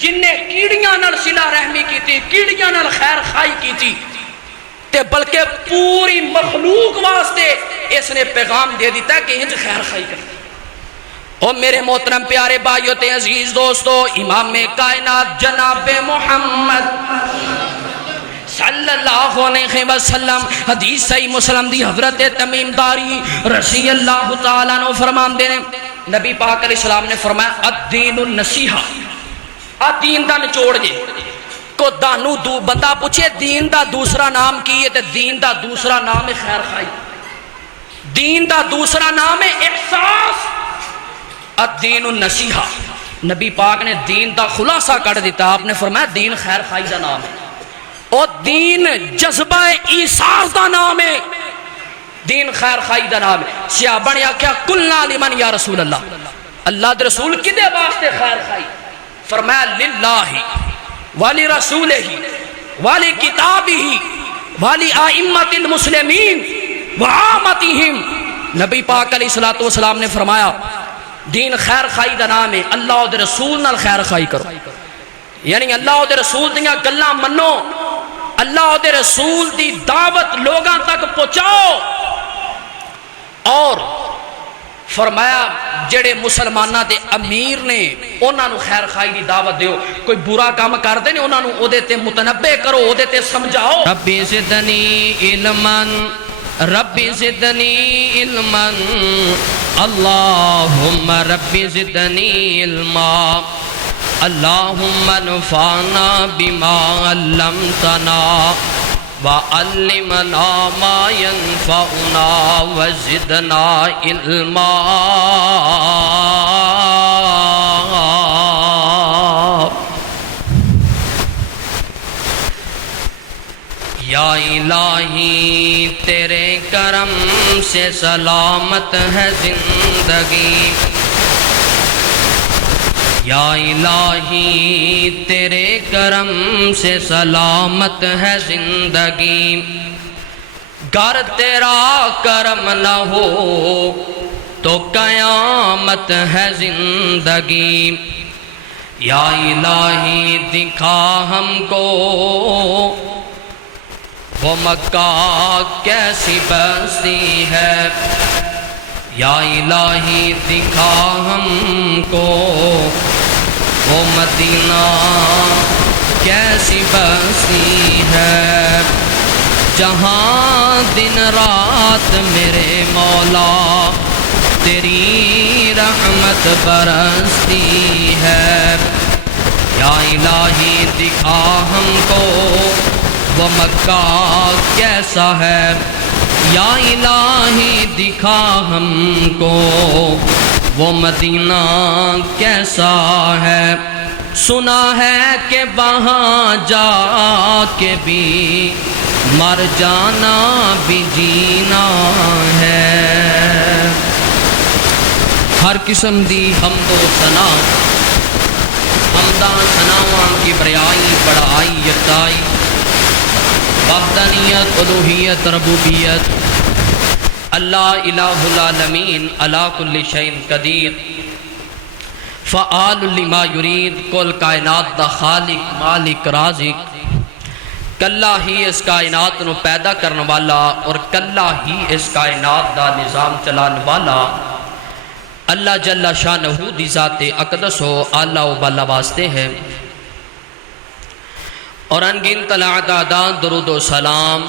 جن نے کیڑیاں نال صلہ رحمی کی تھی، کیڑیاں نال خیر خائی کی تھی، تے بلکہ پوری مخلوق واسطے اس نے پیغام دے دیتا ہے کہ انج خیر خائی کرتے۔ او میرے محترم پیارے بھائیو تے عزیز دوستو، امام کائنات جناب محمد صلی اللہ علیہ وسلم حدیث صحیح مسلم دی حضرت تمیم داری رضی اللہ تعالیٰ عنہ فرمان دینے، نبی پاک علیہ السلام نے فرمایا الدین النصیحہ، دین دا نچوڑ جے کو دانو دو بندہ پوچھے دین دا دوسرا نام کی ہے تے دین دا دوسرا نام ہے خیر خائی، دین دا دوسرا نام ہے احساس۔ الدین النصیحہ، نبی پاک نے دین دا خلاصہ کر دیتا، آپ نے فرمایا دین خیر خائی دا نام ہے، اور دین جذبہ ایثار دا نام ہے، دین خیر خائی دا نام ہے۔ صحابہ نے کیا قلنا لمن یا رسول اللہ، اللہ دے رسول کدے واسطے خیر خائی؟ فرمایا للہ والی رسولہ والی کتابہ والی ائمۃ المسلمین وعامتہم۔ نبی پاک علیہ السلام نے فرمایا دین خیر خائی دا نام ہے، اللہ دے رسول نال خیر خائی کرو، یعنی اللہ دے رسول دیاں گلاں منو، اللہ دے رسول دی دعوت لوگاں تک پہنچاؤ، اور فرمایا جڑے مسلمانہ دے امیر نے انہاں نو خیر خائی دی دعوت دیو، کوئی برا کام کردے نے انہاں نو او دے تے متنبہ کرو، او دے تے سمجھاؤ۔ ربی زدنی علما ربی زدنی علما اللہم ربی زدنی علما اللہم انفعنا بما علمتنا وعلمنا ما ينفعنا وزدنا علما۔ یا الہی تیرے کرم سے سلامت ہے زندگی، یا الہی تیرے کرم سے سلامت ہے زندگی، گر تیرا کرم نہ ہو تو قیامت ہے زندگی، یا الہی دکھا ہم کو وہ مکہ کیسی بستی ہے، یا الہی دکھا ہم کو وہ مدینہ کیسی بستی ہے، جہاں دن رات میرے مولا تیری رحمت برستی ہے، یا الہی دکھا ہم کو وہ مکہ کیسا ہے، یا الہی دکھا ہم کو وہ مدینہ کیسا ہے، سنا ہے کہ وہاں جا کے بھی مر جانا بھی جینا ہے۔ ہر قسم دی حمد و ثنا، حمداں ثناواں کی بڑائی بڑائی یکتائی، وحدانیت الوہیت ربوبیت، اللہ الہ العالمین علی کل شیء قدیر، فعال لما یرید، کل کائنات دا خالق مالک رازق، کلہ ہی اس کائنات نو پیدا کرنے والا اور کلہ ہی اس کائنات دا نظام چلانے والا اللہ جل شانہ دی ذات اقدس و اعلیٰ و بالا واسطے ہے، اور انگن تعداد درود و سلام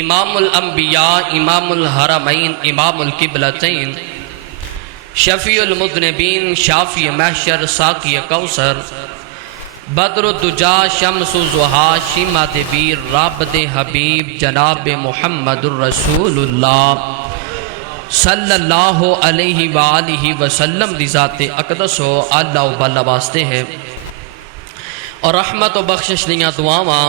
امام الانبیاء امام الحرمین امام القبلتین شفیع المذنبین شافی محشر ساقی کوثر بدر الدجا شمس الضحا شمع بیر رابد حبیب جناب محمد الرسول اللہ صلی اللہ علیہ وآلہ وسلم دی ذات اقدس و اعلیٰ و بالا واسطے ہے، اور رحمت و بخشش لیاں دعاواں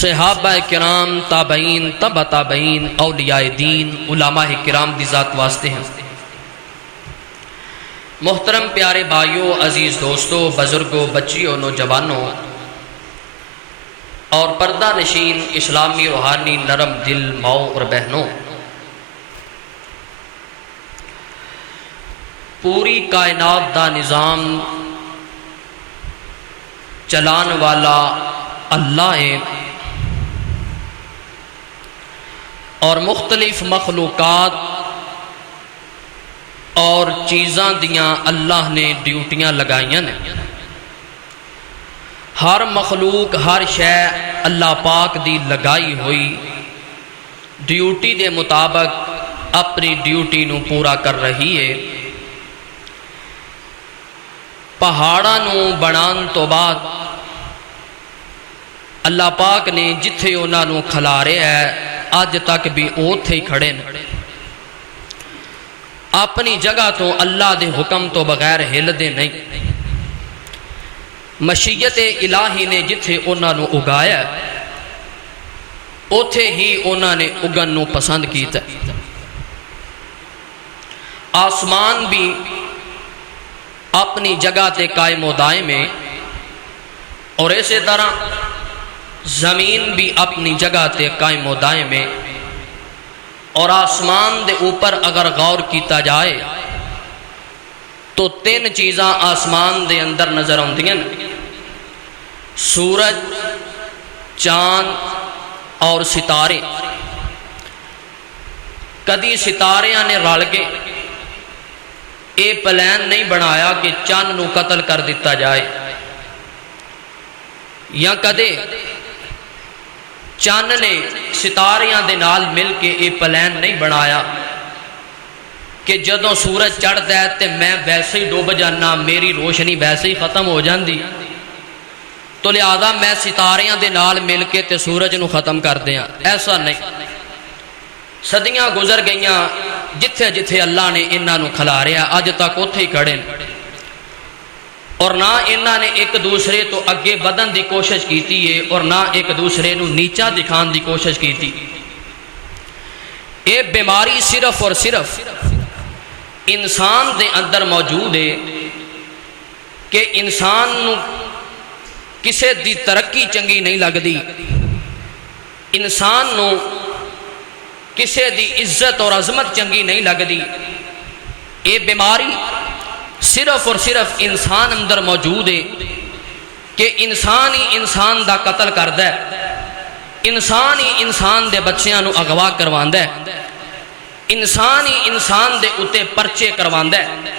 صحابہ کرام تابعین تبع تابعین اولیاء دین علماء کرام دی ذات واسطے ہیں۔ محترم پیارے بھائیوں، عزیز دوستوں، بزرگوں، بچیوں، نوجوانوں اور پردہ نشین اسلامی روحانی نرم دل ماؤں اور بہنوں، پوری کائنات دا نظام چلان والا اللہ ہے اور مختلف مخلوقات اور چیزاں دیاں اللہ نے ڈیوٹیاں لگائیاں نے. ہر مخلوق ہر شے اللہ پاک دی لگائی ہوئی ڈیوٹی دے مطابق اپنی ڈیوٹی نو پورا کر رہی ہے. پہاڑاں نو بنان تو بعد اللہ پاک نے جتھے انہاں نو کھلارے ہے اج تک بھی اوتھے ہی کھڑے نے. اپنی جگہ تو اللہ دے حکم تو بغیر ہلدے نہیں. مشیت الہی نے جتھے انہاں نو اگایا اوتھے ہی انہاں نے اگن نو پسند کیتا. آسمان بھی اپنی جگہ تے قائم و دائم ہے اور اسی طرح زمین بھی اپنی جگہ تے قائم و دائم ہے. اور آسمان دے اوپر اگر غور کیتا جائے تو تین چیزاں آسمان دے اندر نظر آندیاں: سورج، چاند اور ستارے. کدی ستاریاں نے رل کے اے پلان نہیں بنایا کہ چاند نو قتل کر دیتا جائے، یا کدے چاند نے ستاریاں دے نال مل کے اے پلان نہیں بنایا کہ جدوں سورج چڑھتا ہے تے میں ویسے ہی ڈوب جانا، میری روشنی ویسے ہی ختم ہو جاندی تو لہذا میں ستاریاں دے نال مل کے تے سورج نو ختم کر دیاں. ایسا نہیں. صدیاں گزر گئیاں، جتھے جتھے اللہ نے انہاں نو کھلاریا اج تک اوتھے ہی کھڑے ہیں اور نہ انہاں نے ایک دوسرے تو اگے بدن دی کوشش کیتی ہے اور نہ ایک دوسرے نو نیچا دکھان دی کوشش کیتی. اے بیماری صرف اور صرف انسان دے اندر موجود ہے کہ انسان نو کسے دی ترقی چنگی نہیں لگدی، انسان نو کسے دی عزت اور عظمت چنگی نہیں لگدی. اے بیماری صرف اور صرف انسان اندر موجود ہے کہ انسان ہی انسان دا قتل کردا ہے، انسان ہی انسان دے بچیاں نو اغوا کرواندا ہے، انسان ہی انسان دے اتے پرچے کرواندا ہے،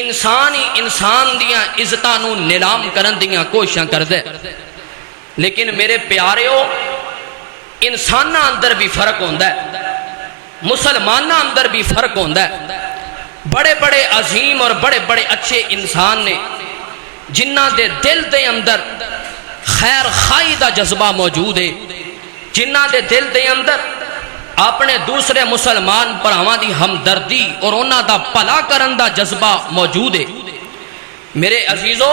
انسان ہی انسان دیاں عزتاں نو نیلام کرن دیاں کوششاں کردا ہے. لیکن میرے پیاریو، انساناں اندر بھی فرق ہوندا ہے، مسلماناں اندر بھی فرق ہوندا ہے. بڑے بڑے عظیم اور بڑے بڑے اچھے انسان نے جنہاں دے دل دے اندر خیر خائی دا جذبہ موجود ہے، جنہاں دے دل دے اندر اپنے دوسرے مسلمان بھراواں دی ہمدردی اور انہاں دا بھلا کرن دا جذبہ موجود ہے. میرے عزیزو،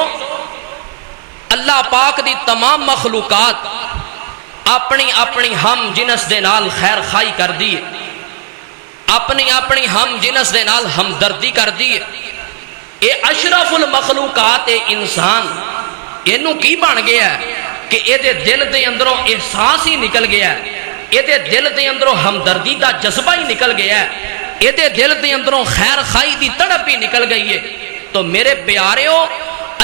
اللہ پاک دی تمام مخلوقات اپنی اپنی ہم جنس دے نال خیر خائی کر دی، اپنی اپنی ہم جنس دے نال ہمدردی کر دی. اے اشرف المخلوقات انسان اینو کی بن گیا ہے کہ اے دے دل دے اندروں احساس ہی نکل گیا ہے، اے دے دل دے اندروں ہمدردی دا جذبہ ہی نکل گیا ہے، اے دے دل دے اندروں خیر خائی دی تڑپ ہی نکل گئی ہے. تو میرے پیاریو،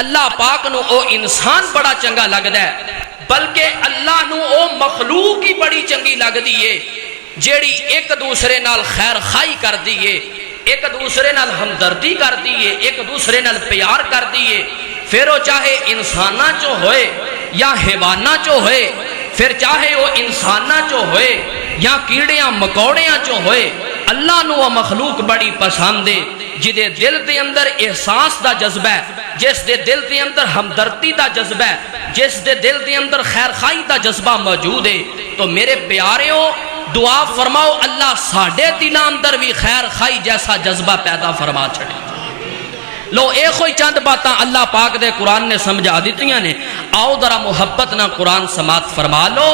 اللہ پاک نو او انسان بڑا چنگا لگدا ہے، بلکہ اللہ نو او مخلوق ہی بڑی چنگی لگ دیئے جیڑی ایک دوسرے نال خیر خائی کر دیئے، ایک دوسرے نال ہمدردی کر دیئے، ایک دوسرے نال پیار کر دیئے. پھر وہ چاہے انساناں چو ہوئے یا حیواناں چو ہوئے، پھر چاہے وہ انساناں چو ہوئے یا کیڑیاں مکوڑیاں چو ہوئے، اللہ نو وہ مخلوق بڑی پسند ہے جدے دل دے اندر احساس دا جذبہ ہے، جس دے دل دے اندر ہمدردی دا جذبہ ہے، جس دے دل دے اندر خیر خائی دا جذبہ موجود ہے. تو میرے پیاریوں، دعا فرماؤ اللہ ساڑھے دل اندر بھی خیر خائی جیسا جذبہ پیدا فرما چھڑے. لو اے کوئی چند باتاں اللہ پاک دے قرآن نے سمجھا دیتیاں نے. آؤ ذرا محبت نہ قرآن سماعت فرما لو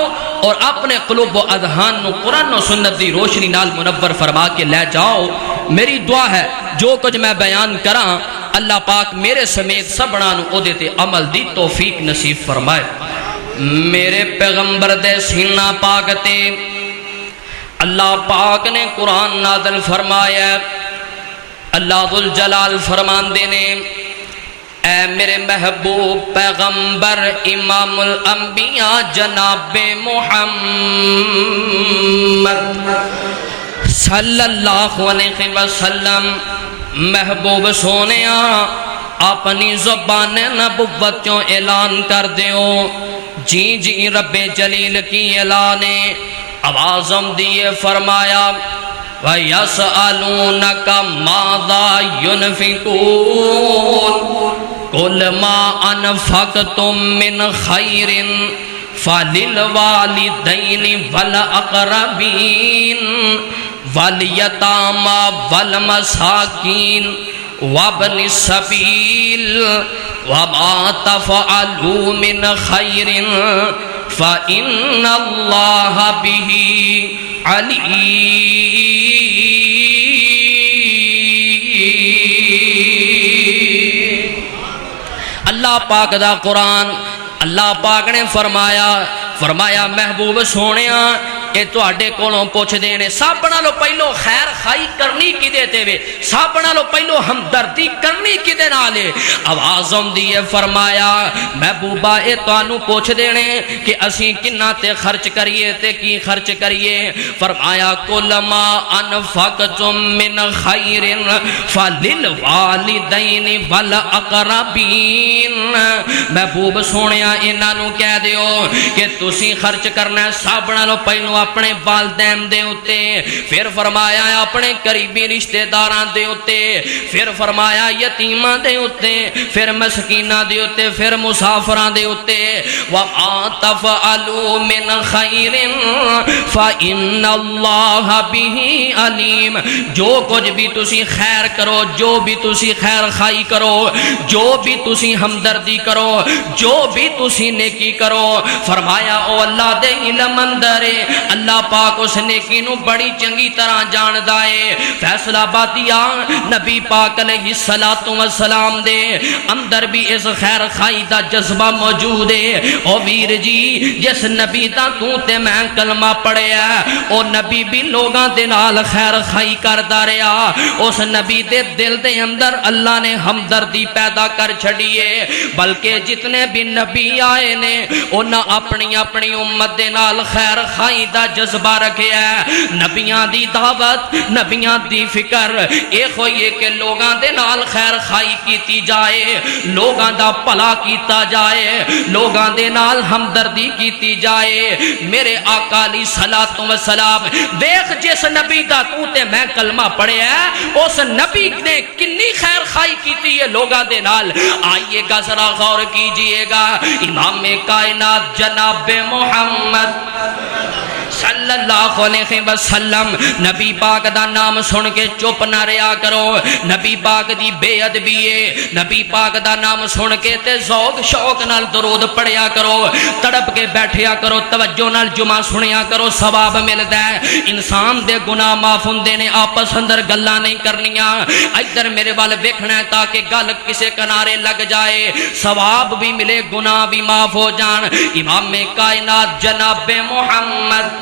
اور اپنے قلوب و اذہان نو قرآن و سنت دی روشنی نال منور فرما کے لے جاؤ. میری دعا ہے جو کچھ میں بیان کراں اللہ پاک میرے سمیت سبنا نو او دیتے عمل دی توفیق نصیب فرمائے. میرے پیغمبر دے سینہ پاک تے اللہ پاک نے قرآن نازل فرمایا. اللہ ذوالجلال فرمان دینے اے میرے محبوب پیغمبر امام الانبیاء جناب محمد صلی اللہ علیہ وسلم، محبوب سونیا اپنی زبان نبوت چوں اعلان کر دیو۔ جی جی رب جلیل کی اعلان آوازم دیے فرمایا وَيَسْأَلُونَكَ مَاذَا يُنْفِقُونَ قُلْ مَا أَنْفَقْتُم مِّنْ خَيْرٍ فَلِلْوَالِدَيْنِ وَالْأَقْرَبِينَ وَالْيَتَامَى وَالْمَسَاكِينِ وَابْنِ السَّبِيلِ وَمَا تَفْعَلُوا مِنْ خَيْرٍ فَإِنَّ اللَّهَ بِهِ علیم۔ اللہ پاک دا قرآن، اللہ پاک نے فرمایا محبوب سونیا اے تو آڈے کولوں پوچھ دینے سب نالو پہلو خیر خائی کرنی کی دیتے وے، سب نالو پہلو ہمدردی کرنی کی دے نالے۔ آوازم دیئے فرمایا محبوبہ اے تو آنو پوچھ دینے کہ اسی کنہ تے خرچ کریے تے کی خرچ کریے۔ فرمایا کل ما انفقتم من خیر فللوالدین والاقربین۔ محبوب سونیا انہوں کہہ دیو کہ تسی خرچ کرنا سب نالو پہلو اپنے والدین دے ہوتے، پھر فرمایا اپنے قریبی رشتہ داران دے ہوتے، پھر فرمایا یتیماں دے ہوتے، پھر مسکیناں دے ہوتے، پھر مسافراں دے ہوتے۔ وَمَا تَفْعَلُوا مِنْ خَيْرٍ فَإِنَّ اللَّهَ بِهِ عَلِيمٌ۔ جو کچھ بھی تسی خیر کرو، جو بھی تسی خیر خائی کرو، جو بھی تسی ہمدردی کرو، جو بھی تسی نیکی کرو، فرمایا او اللہ دے علم اندرے اللہ پاک اس نیکی نو بڑی چنگی طرح جان دائے۔ فیصلہ باتیا نبی پاک علیہ السلام دے اندر بھی اس خیر خائی دا جذبہ موجود ہے۔ او ویر جی جس نبی دا تو تے میں کلمہ پڑھے ہے، او نبی بھی لوگاں دے نال خیر خائی کردا رہیا۔ اس نبی دے دل دے اندر اللہ نے ہمدردی پیدا کر چھڑیے، بلکہ جتنے بھی نبی آئے نے انہاں اپنی امت دے نال خیر خائی دا جذبہ رکھے ہے۔ نبیاں دی دعوت، نبیاں دی فکر اے ہوئی کہ لوگاں دے نال خیر خائی کیتی جائے، لوگاں دا بھلا کیتا جائے، لوگاں دے نال ہمدردی کیتی جائے۔ میرے آقا علیہ الصلوۃ والسلام دیکھ جس نبی دا تو تے میں کلمہ پڑھے ہے، اس نبی نے کنی خیر خائی کیتی ہے لوگاں دے نال۔ آئیے گا ذرا غور کیجئے گا، امام کائنات جناب محمد صلی اللہ علیہ وسلم نبی پاک دا نام سن کے چپ نہ رہا کرو، نبی پاک دی بے ادبی ہے، نبی پاک دا نام سن کے تے ذوق شوق نال درود پڑھیا کرو، تڑپ کے بیٹھیا کرو، توجہ نال جمعہ سنیا کرو، ثواب ملدا ہے۔ انسان دے گناہ معاف ہوندے نے، آپس اندر گلاں نہیں کرنیاں، ادھر میرے وال ویکھنا ہے تاکہ گل کسے کنارے لگ جائے، ثواب بھی ملے، گناہ بھی معاف ہو جان۔ امام کائنات جناب محمد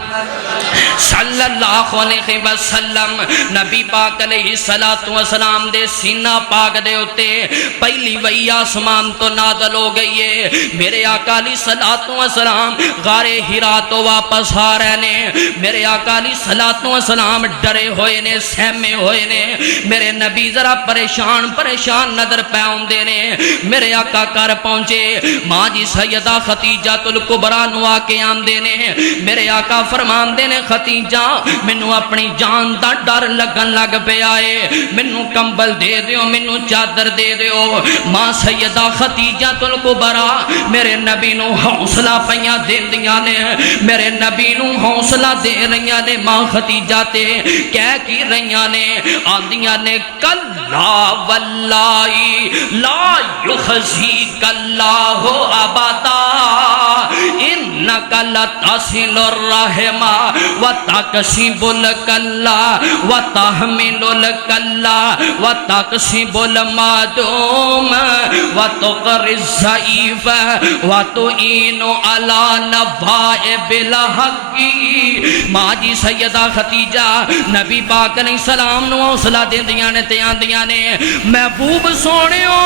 صلی اللہ علیہ وسلم نبی پاک علیہ السلام دے سینہ پاک دے ہوتے پہلی وحی آسمان تو نازل ہو گئی ہے۔ میرے آقا علیہ السلام غار ہرا تو واپس آ رہے نے، میرے آقا علیہ السلام ڈرے ہوئے نے، سہمے ہوئے نے، میرے نبی ذرا پریشان نظر پہ آندے نے۔ میرے آقا کر پہنچے، ماں جی سیدہ خدیجہ الکبریٰ نو آ کے آندے نے، میرے آقا فرمان دے نے خدیجہ مینوں اپنی جان دا ڈر لگن لگ پہ آئے، مینوں کمبل دے دیو، مینوں چادر دے دیو۔ ماں سیدہ خدیجہ الکبریٰ میرے نبی نو حوصلہ پیاں دیندیاں نے، میرے نبی نو حوصلہ دے رہیاں نے، ماں خدیجہ تے کہہ کی رہیاں نے، آندیاں نے کلا واللہ لا یخزیک اللہ ابدا ان انک لتصل الرحم وتکسب الکلا وتحمل الکلا وتکسب المعدوم وتقر الضعیف وتعین علی نوائب الحق. ماں جی سیدہ خدیجہ نبی پاک علیہ السلام نو حوصلہ دیندیاں نے تے آندیاں نے محبوب سونیو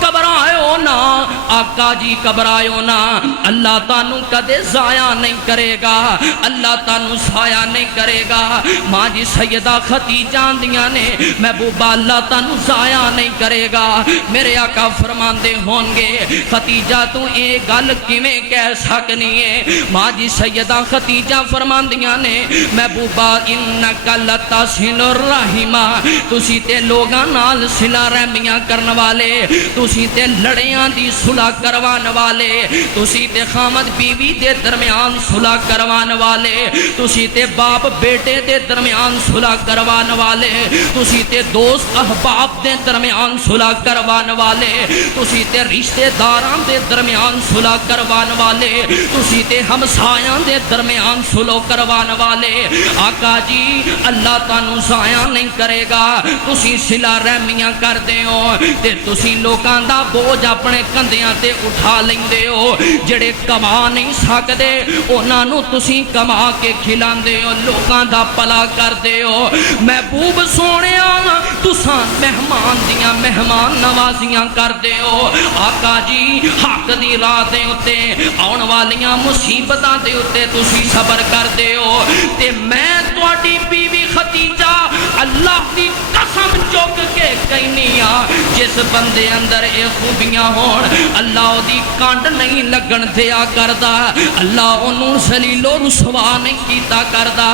گھبرائیو نا، آقا جی گھبرائیو نا، اللہ تانوں کدے ضائع نہیں کرے گا، اللہ تانوں ضائع نہیں کرے گا. ماں جی سیدہ خدیجہ آندیاں نے محبوبہ اللہ تانوں ضائع نہیں کرے گا. میرے آقا فرماندے ہون گے خدیجہ تو اے گل کیویں کہہ سکنی ہے؟ ماں جی سیدہ خدیجہ فرماندیاں نے محبوبہ انک لتصل الرحم، تسی تے لوگاں نال صلہ رحمیاں کرن والے، تسی تے لڑیاں دی صلح کروان والے، تسی تے خامد بیوی دے درمیان صلح کروان والے، تسی تے باپ بیٹے دے درمیان صلح کروان والے، تسی تے دوست احباب دے درمیان صلح کروان والے، تسی تے رشتہ داراں دے درمیان صلح کروان والے، تسی تے ہمسایاں دے درمیان صلح کروان والے. آقا جی اللہ تانوں ضائع نہیں کرے گا، تسی صلہ رحمیاں کر دے ہو تے تسی لوکاں دا بوجھ اپنے کندھیاں تے اٹھا لیندے ہو، جڑے کما نہیں سکدے انہاں نوں تسی کما کے کھلاندے ہو، لوکاں دا بھلا کر دے ہو. محبوب سونیا تساں مہمان دیاں مہمان نوازیاں کر دے ہو. آقا جی حق دی راہ دے اتے آن والیاں مصیبتاں دے اتے تسی صبر کر دے ہو. تے میں تواڈی بیوی خدیجہ اللہ دی قسم چک کے کہنی آ، جس بندے اندر اے خوبیاں ہون اللہ او دی کانڈ نہیں لگن دیا کردا، اللہ انہوں ذلیل و رسوا نہیں کیتا کردا.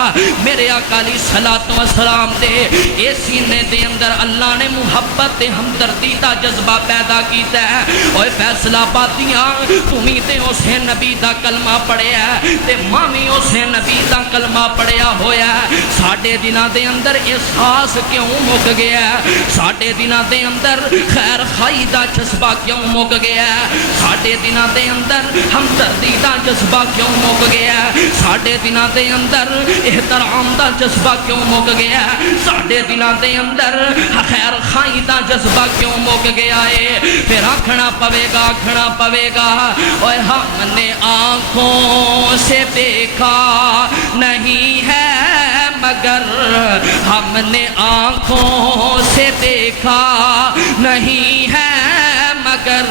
میرے آقا علیہ الصلوۃ والسلام دے اے سینے دے اندر اللہ نے محبت تے ہمدردی دا جذبہ پیدا کیتا ہے. اوے فیصلہ آبادیاں تمہیں تے اسے نبی دا کلمہ پڑھیا ہے تے ماں بھی اسے نبی دا کلمہ پڑھیا ہویا ہے. ساڈے دناں دے اندر احساس کیوں مک گیا ہے؟ ساڈے دناں دے اندر خیر خائی دا جذبہ کیوں مک گیا ہے؟ ساڈے دناں دے اندر ہمدردی دا جذبہ کیوں مک گیا ہے؟ ساڈے دناں دے اندر احترام دا جذبہ کیوں مک گیا ہے؟ ساڈے دناں دے اندر خیر خائی دا جذبہ کیوں مک گیا ہے؟ پھر آکھنا پوے گا اوے ہم نے آنکھوں سے دیکھا نہیں ہے مگر، ہم نے آنکھوں سے دیکھا نہیں ہے مگر،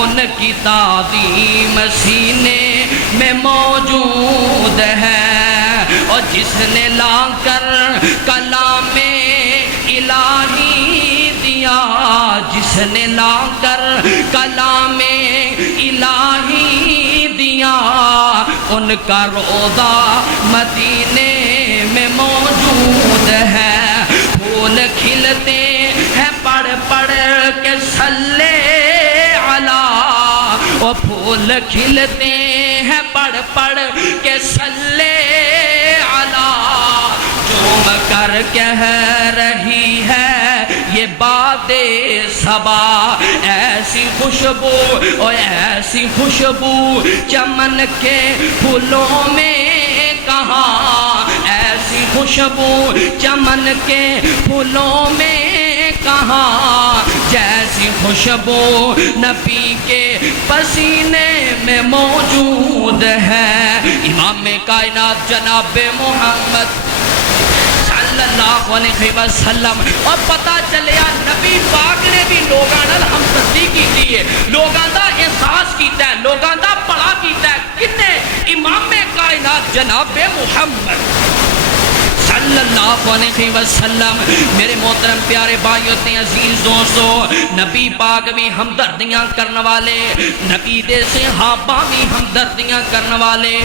ان کی تعظیم سینے میں موجود ہے. اور جس نے لا کر کلام الہی دیا، جس نے لا کر کلام الہی دیا، ان کا روضہ مدینے میں موجود ہے. پھول کھلتے ہیں پڑھ پڑھ کے صلی علی، وہ پھول کھلتے ہیں پڑھ پڑھ کے صلی علی. جھوم کر کہہ رہی ہے یہ باد صبا، ایسی خوشبو اور ایسی خوشبو چمن کے پھولوں میں کہاں، ایسی خوشبو چمن کے پھولوں میں کہاں، جیسی خوشبو نبی کے پسینے میں موجود ہے. امام کائنات جناب محمد صلی اللہ علیہ وسلم، اور پتہ چلیا نبی پاک نے بھی لوگاں نال ہمدردی کیتی ہے، لوگاں دا احساس کیتا ہے، لوگاں دا بھلا کیتا ہے. کنے؟ امام کائنات جناب محمد صلی اللہ علیہ وسلم. میرے محترم پیارے بھائیو تے عزیز دوستو، نبی پاک بھی ہمدردیاں کرنے والے، نبی دے صحابہ بھی ہمدردیاں کرنے والے.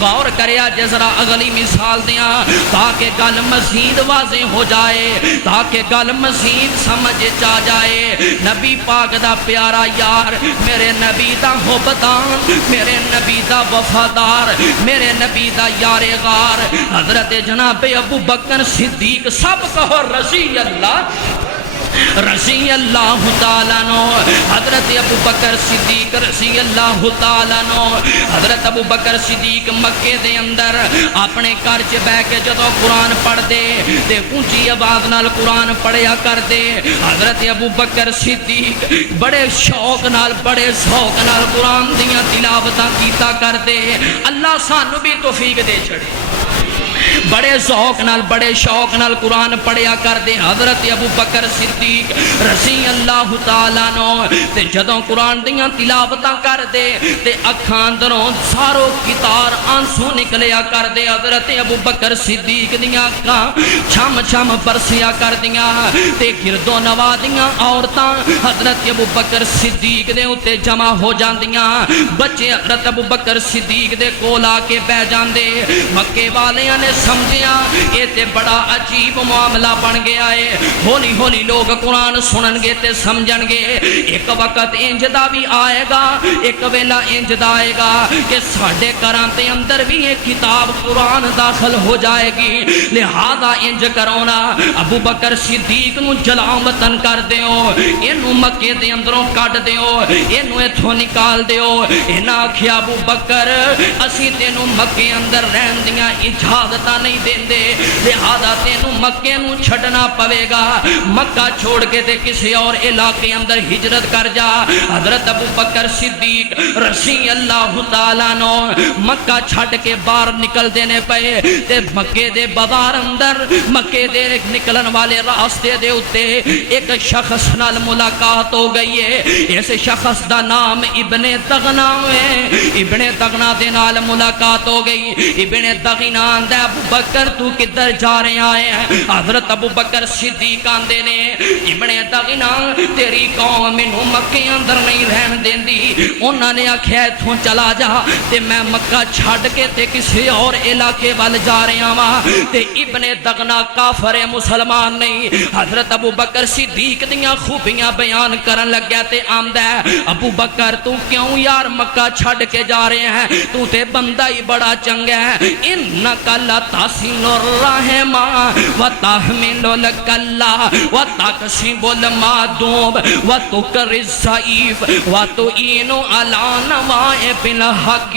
غور کریا جذرا اگلی مثال دیاں تاکہ گل مزید واضح ہو جائے، تاکہ گل مزید سمجھ جا جائے. نبی پاک دا پیارا یار، میرے نبی دا حبدان، میرے نبی دا وفادار، میرے نبی دا یار غار حضرت جناب ابو بکر صدیق، سب کہو رضی اللہ رضی اللہ تعالیٰ عنہ، حضرت ابو بکر صدیق رضی اللہ تعالیٰ عنہ، حضرت ابو بکر صدیق مکے دے اندر اپنے گھر چ بہ کے جدو قرآن پڑھ دے تے اونچی آواز نال قرآن پڑھیا کر دے۔ حضرت ابو بکر صدیق بڑے شوق نال بڑے ذوق نال قرآن دیاں تلاوتاں کیتا کر دے۔ اللہ سانو بھی توفیق دے چھڑے، بڑے ذوق نال بڑے شوق نال قرآن پڑھیا کر دے۔ حضرت ابو بکر صدیق رضی اللہ تعالیٰ عنہ تے جدوں قرآن دیاں تلاوتاں کر دے تے اکھاں اندروں سارو کتار آنسو نکلیا کر دے۔ حضرت ابو بکر صدیق دیاں اکھاں چھم چھم برسیا کر دیاں تے گردو نوا دیاں عورتاں حضرت ابو بکر صدیق دے اتے جمع ہو جاندیاں۔ بچے حضرت ابو بکر صدیق دے کول آ کے بہ جاندے۔ مکے والیاں نے سمجھیا یہ تے بڑا عجیب معاملہ بن گیا ہے، ہولی ہولی لوگ قرآن سنن گے تے سمجھن گے۔ ایک وقت انج دا بھی آئے گا، ایک ویلا انج دا آئے گا کہ ساڈے گھراں دے اندر بھی یہ کتاب قرآن داخل ہو جائے گی، لہذا انج کرونا ابو بکر صدیق نو جلاؤ وطن کر دیو، اینو مکے دے اندروں کٹ دیو، اینو ایتھوں نکال دیو۔ انہاں آکھیا ابو بکر اسی تینوں مکے اندر رہن دیاں اجازت نہیں دیندے، لہذا تینوں مکے نو چھڑنا پوے گا، مکہ چھوڑ کے تے کسی اور علاقے اندر ہجرت کر جا۔ حضرت ابو بکر صدیق رضی اللہ تعالیٰ عنہ مکہ چھڑ کے باہر نکل دینے پئے تے مکے دے بازار اندر مکے دے نکلن والے راستے دے اتے ایک شخص نال ملاقات ہو گئی ہے۔ اس شخص دا نام ابن دغنا ہے۔ ابن دغنا دے نال ملاقات ہو گئی۔ ابن دغنا آندہ ابو بکر تو کدھر جا رہے آئے ہیں؟ حضرت ابو بکر صدیق آندے نے ابن دغنا تیری قوم مینوں مکے اندر نہیں رہن دیندی، انہاں نے آکھیا ایتھوں چلا جا تے میں مکہ چھڈ کے تے کسی اور علاقے وال جا رہا وا۔ تے ابن دغنا کافر مسلمان نہیں، حضرت ابو بکر صدیق دیاں خوبیاں بیان کرن لگیا تے آمدا ہے ابو بکر تو کیوں یار مکہ چھڈ کے جا رہے ہیں؟ تو تے بندہ ہی بڑا چنگا ہے۔ انکا لتحسن الرحمہ وتحمل الکلہ وتکسب المعدوم وتکر الضعیف وتعین علی نوائب الحق۔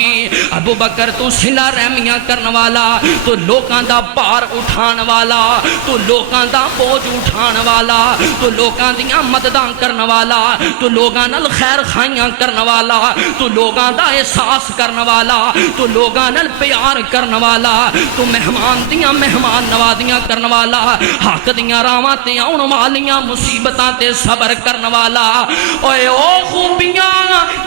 ابو بکر تو صلہ رحمیاں کرن والا، تو لوکاں دا بار اٹھان والا، تو لوکاں دا بوجھ اٹھان والا، تو لوکاں دیاں مدداں کرن والا، تو لوکاں نال خیر خائیاں کرن والا، تو لوکاں دا احساس کرن والا، تو لوکاں نال پیار کرن والا، تو مہمان دیاں مہمان نوازیاں کرن والا، حق دیاں راواں تے آن والیاں مصیبتاں تے صبر کرن والا۔ اوے او خوبیاں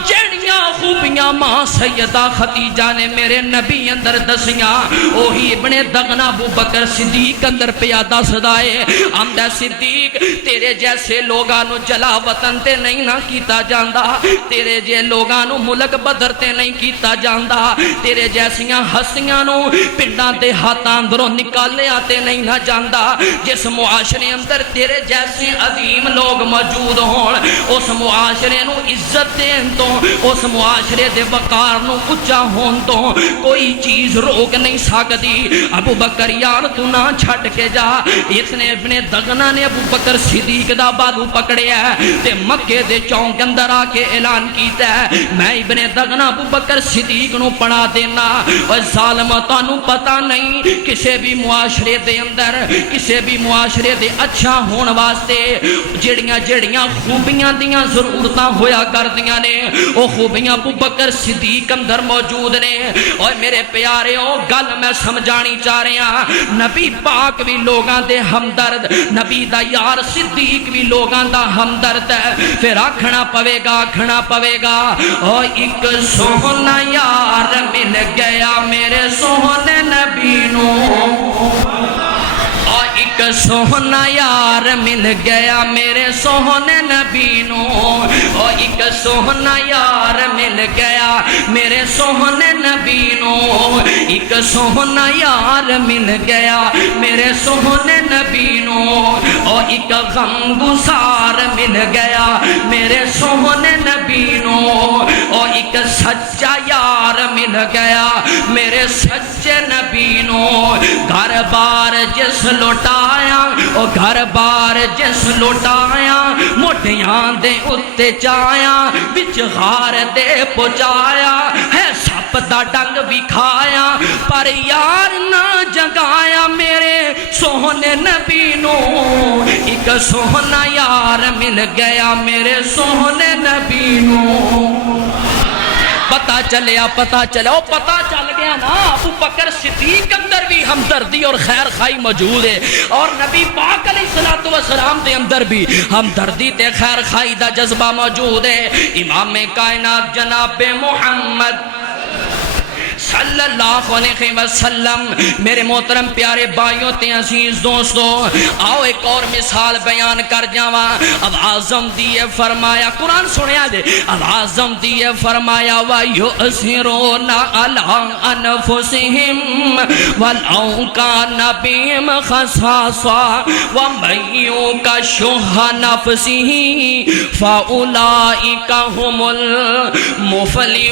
جڑیاں خوبیاں ماں سیدہ خدیجہ نے میرے نبی اندر دسیاں، اوہی ابن دغنا ابو بکر صدیق اندر پیا دسدا ہے۔ آمدہ صدیق تیرے جیسے لوگاں نو جلا وطن تے نہیں نہ کیتا جاندا، تیرے جے لوگاں نو ملک بدر تے نہیں کیتا جاندا، تیرے جیسیاں ہستیاں نو پنڈاں دے ہاتھاں اندروں نکالیا تے نہیں نہ جاندا۔ جس معاشرے اندر تیرے جیسے عظیم لوگ موجود ہون، اس معاشرے نو عزت دین تو، اس معاشرے دے وقار نو اچا ہون تو کوئی چیز روک نہیں سکتی۔ ابو بکر یار تو نہ چھٹ کے جا۔ اس نے ابن دغنا نے ابو بکر صدیق دا بالو پکڑیا ہے تے مکے دے چونک اندر آ کے اعلان کیتا ہے میں ابن دغنا ابو بکر صدیق نو پڑھا دینا۔ اور ظالم تانوں پتہ نہیں کسے بھی معاشرے دے اندر کسے بھی معاشرے دے اچھا ہون واسطے جڑیاں جڑیاں خوبیاں دیاں ضرورتاں ہویا کر دیاں نے، او خوبیاں ابو بکر صدیق اندر موجود نے۔ اور میرے پیارے او گل میں سمجھانی چاہ رہے ہیں، نبی پاک بھی لوگاں دے ہمدرد، نبی دا یار صدیق بھی لوگاں دا ہمدرد ہے۔ پھر آکھنا پوے گا آکھنا پوے گا او ایک سوہنا یار مل گیا میرے سوہنے نبی نو، ایک سوہنا یار مل گیا میرے سوہنے نبی نو، او ایک سوہنا یار مل گیا میرے سوہنے نبی نو، ایک سوہنا یار مل گیا میرے سوہنے نبی نو، او ایک غم گسار مل گیا میرے سوہنے نبی نو، او ایک سچا یار مل مل گیا میرے سچے نبی نو گھر بار جس لوٹایا او گھر بار جس لوٹایا موٹیاں دے اتے چایا وچ غار دے پہنچایا ہے سپ دا ڈنگ بھی کھایا پر یار نہ جگایا میرے سوہنے نبی نو ایک سوہنا یار مل گیا میرے سوہنے نبی نو پتہ چلیا پتہ چل گیا نا ابو بکر صدیق اندر بھی ہمدردی اور خیر خائی موجود ہے اور نبی پاک علیہ السلام دے اندر بھی ہمدردی تے خیر خائی دا جذبہ موجود ہے امام کائنات جناب محمد صلی اللہ علیہ وسلم میرے محترم پیارے بھائیوں تے عزیز دوستو آؤ ایک اور مثال بیان کر جاواں اب اعظم دیے فرمایا قرآن سنیا جے اب اعظم دیے فرمایا وَيُؤْثِرُونَ عَلَىٰ أَنفُسِهِمْ وَلَوْ كَانَ بِهِمْ خَصَاصَةٌ وَمَن يُوقَ شُحَّ نَفْسِهِ فَأُولَٰئِكَ هُمُ الْمُفْلِحُونَ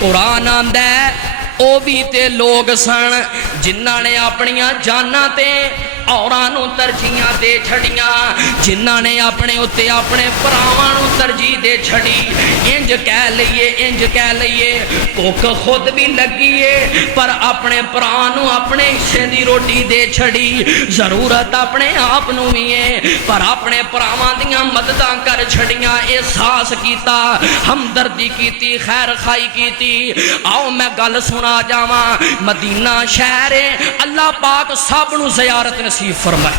قرآن آندہ ہے او بھی تے لوگ سن جنہاں نے اپنیاں جاناں تے اورانوں ترجیحاں دے چھڑیاں جنہاں نے اپنے اتے اپنے پراوانوں ترجیح دے چھڑی انج کہہ لئیے کوک خود بھی لگیے پر اپنے پرانوں اپنے حصے دی روٹی دے چھڑی ضرورت اپنے آپنوں بھی ہے پر اپنے پراوان دیاں مدداں کر چھڑیاں احساس کیتا ہمدردی کیتی خیر خائی کیتی آؤ میں گل سنا جاواں مدینہ شہر اللہ پاک سب نو زیارت نصیب فرمائے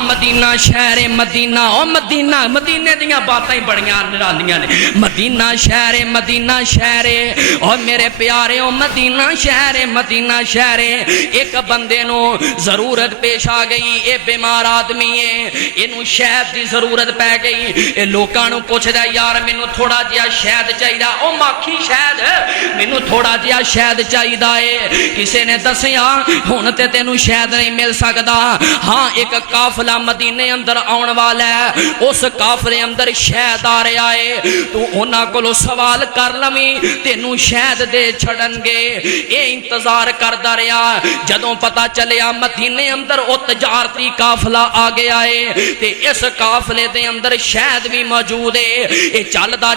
مدینہ شہر مدینہ او مدینے دیاں باتیں بڑیاں نرالیاں نے مدینہ شہر اور میرے پیارے او مدینہ شہر ایک بندے نو ضرورت پیش آ گئی اے بیمار آدمی ہے انہوں شہد دی ضرورت پہ گئی اے لوکاں نو پوچھ دا یار مینوں تھوڑا جیا شہد چاہیدا او ماکھی شہد مینوں تھوڑا جیا شہد چاہیدا ہے کسے نے دسیا ہن تے تینوں شہد نہیں مل سکدا ہاں ایک قافلہ مدینے اندر آن والا ہے اس کافلے اندر شہد آ رہا ہے تو انہاں کو سوال کر لویں تینوں شہد دے چھڑن گے اے انتظار کردا رہیا جدوں پتہ چلیا مدینے اندر او تجارتی قافلہ آ گیا ہے تے اس قافلے دے اندر شہد بھی موجود ہے اے چلدا